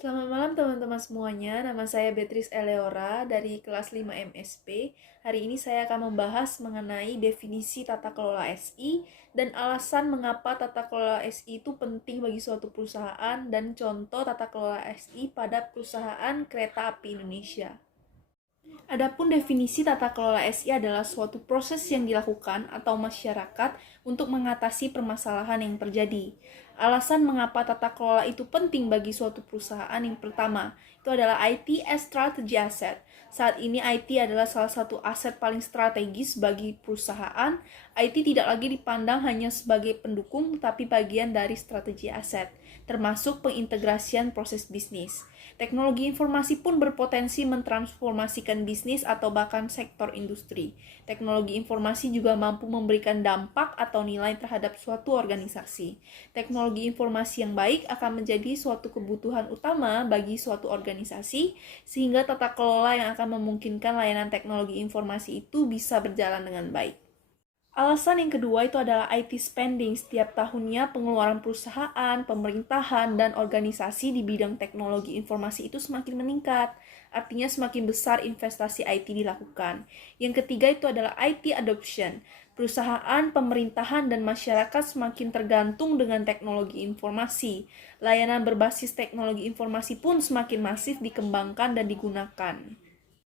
Selamat malam teman-teman semuanya, nama saya Beatrice Eleora dari kelas 5 MSP. Hari ini saya akan membahas mengenai definisi tata kelola SI dan alasan mengapa tata kelola SI itu penting bagi suatu perusahaan dan contoh tata kelola SI pada perusahaan kereta api Indonesia. Adapun definisi tata kelola SI adalah suatu proses yang dilakukan atau masyarakat untuk mengatasi permasalahan yang terjadi. Alasan mengapa tata kelola itu penting bagi suatu perusahaan yang pertama, itu adalah IT as strategy asset. Saat ini IT adalah salah satu aset paling strategis bagi perusahaan. IT tidak lagi dipandang hanya sebagai pendukung, tapi bagian dari strategi aset, termasuk pengintegrasian proses bisnis. Teknologi informasi pun berpotensi mentransformasikan bisnis atau bahkan sektor industri. Teknologi informasi juga mampu memberikan dampak atau nilai terhadap suatu organisasi. Teknologi informasi yang baik akan menjadi suatu kebutuhan utama bagi suatu organisasi, sehingga tata kelola yang akan memungkinkan layanan teknologi informasi itu bisa berjalan dengan baik. Alasan yang kedua itu adalah IT spending. Setiap tahunnya pengeluaran perusahaan, pemerintahan, dan organisasi di bidang teknologi informasi itu semakin meningkat. Artinya semakin besar investasi IT dilakukan. Yang ketiga itu adalah IT adoption. Perusahaan, pemerintahan, dan masyarakat semakin tergantung dengan teknologi informasi. Layanan berbasis teknologi informasi pun semakin masif dikembangkan dan digunakan.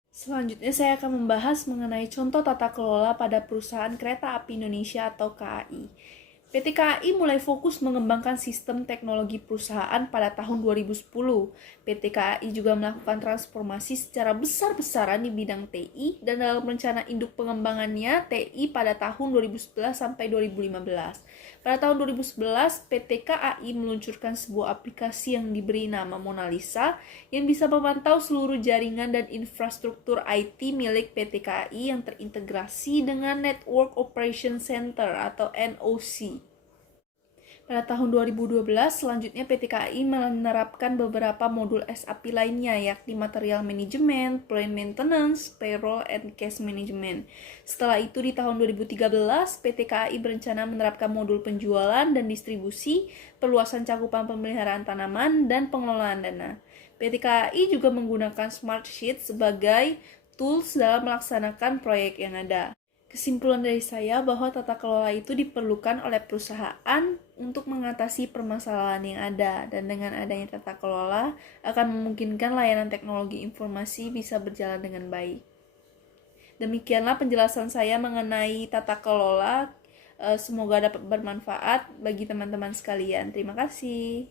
Selanjutnya saya akan membahas mengenai contoh tata kelola pada perusahaan Kereta Api Indonesia atau KAI. PT KAI mulai fokus mengembangkan sistem teknologi perusahaan pada tahun 2010. PT KAI juga melakukan transformasi secara besar-besaran di bidang TI dan dalam rencana induk pengembangannya TI pada tahun 2011 sampai 2015. Pada tahun 2011, PT KAI meluncurkan sebuah aplikasi yang diberi nama Mona Lisa yang bisa memantau seluruh jaringan dan infrastruktur IT milik PT KAI yang terintegrasi dengan Network Operation Center atau NOC. Pada tahun 2012, selanjutnya PT KAI menerapkan beberapa modul SAP lainnya, yakni Material Management, Plant Maintenance, Payroll, and Cash Management. Setelah itu di tahun 2013, PT KAI berencana menerapkan modul penjualan dan distribusi, perluasan cakupan pemeliharaan tanaman, dan pengelolaan dana. PT KAI juga menggunakan Smartsheet sebagai tools dalam melaksanakan proyek yang ada. Kesimpulan dari saya bahwa tata kelola itu diperlukan oleh perusahaan untuk mengatasi permasalahan yang ada, dan dengan adanya tata kelola akan memungkinkan layanan teknologi informasi bisa berjalan dengan baik. Demikianlah penjelasan saya mengenai tata kelola. Semoga dapat bermanfaat bagi teman-teman sekalian. Terima kasih.